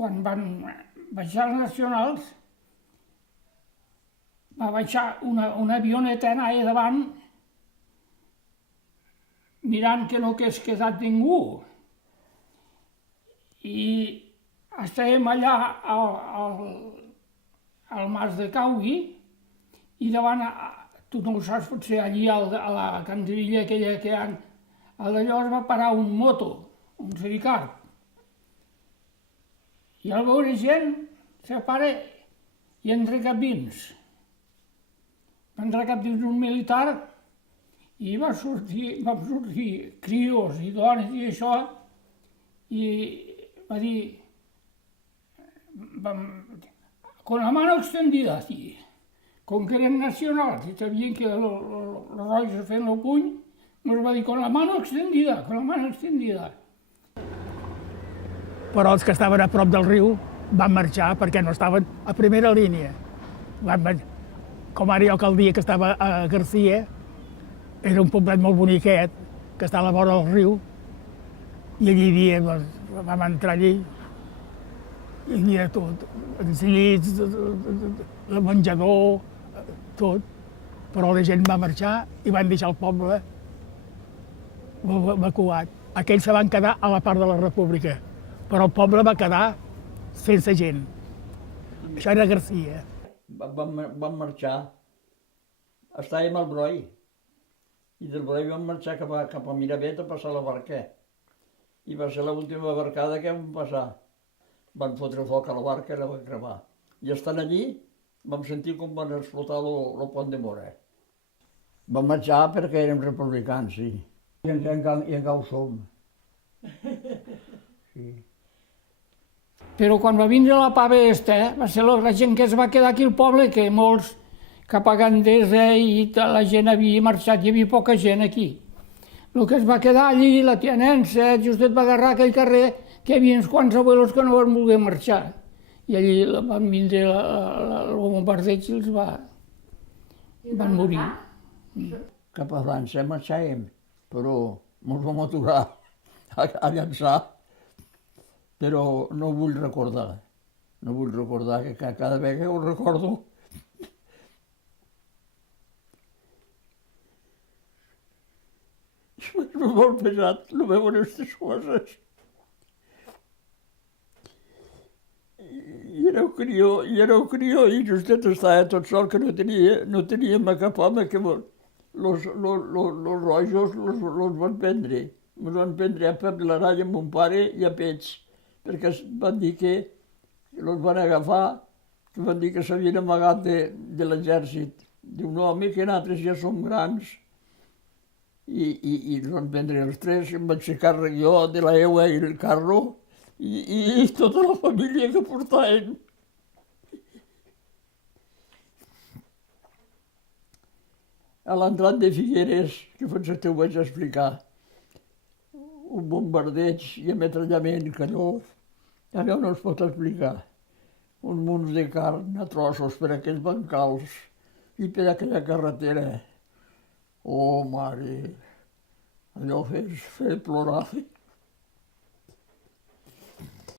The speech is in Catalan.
quan van baixar els nacionals, va baixar una avioneta allà davant, mirant que no hagués quedat ningú. I estàvem allà al Mas de Caugui i davant, tu no ho saps, potser allí a la canterilla aquella que hi ha, d'allò es va parar un moto, un Sericar. I al veure gent, se para i entra cap dins. Va entrar cap dins un militar i vam sortir crios i dones i això, i va dir, con la mano extendida, así. Com que eren nacionals i sabien que els rojos feien el puny, ens va dir, con la mano extendida, con la mano extendida. Però els que estaven a prop del riu van marxar perquè no estaven a primera línia. Com ara jo que el dia que estava a Garcia, era un poblet molt boniquet, que està a la vora del riu, i allí hi havia, vam entrar allí, hi havia tot, els llits, el menjador, tot, però la gent va marxar i van deixar el poble evacuat. Aquells se van quedar a la part de la República, però el poble va quedar sense gent. Això era Garcia. Vam marxar, estàvem al Broi, i del Broi vam marxar cap a Miravet a passar la barca. I va ser l'última barcada que vam passar. Van fotre foc a la barca i la van cremar. I estant allí vam sentir com van explotar el pont de Mora. Vam marxar perquè érem republicans, sí. I encara ho som. Sí. Però quan va vindre la pava esta, va ser la gent que es va quedar aquí al poble, que molts cap a Gandesa i la gent havia marxat, hi havia poca gent aquí. El que es va quedar allí, la tianença, justet va agarrar aquell carrer, que hi havia uns quants abuelos que no van voler marxar. I allí van vindre el bombardeig i els van morir. Cap a França marxàvem, però ens vam aturar a llançar. Però no ho vull recordar. No vull recordar, que cada vegada ho recordo. És molt pesat, no veuen aquestes coses. I era un crió i justet estava tot sol, que no teníem cap home, que los rojos los van prendre. Ens van prendre a Pep l'Arall amb mon pare i a Pets, perquè van dir que els van agafar, que van dir que s'havien amagat de l'exèrcit d'un home, que nosaltres ja som grans. I ens van prendre els tres, em vaig fer càrrec jo de la Eua i el Carlo, i tota la família que portaven. A l'entrat de Figueres, que potser t'ho vaig explicar, un bombardeig i ametrallament, que allò no es pot explicar. Uns munts de carn a trossos per aquells bancals i per aquella carretera. Oh, mare, allò fer plorar.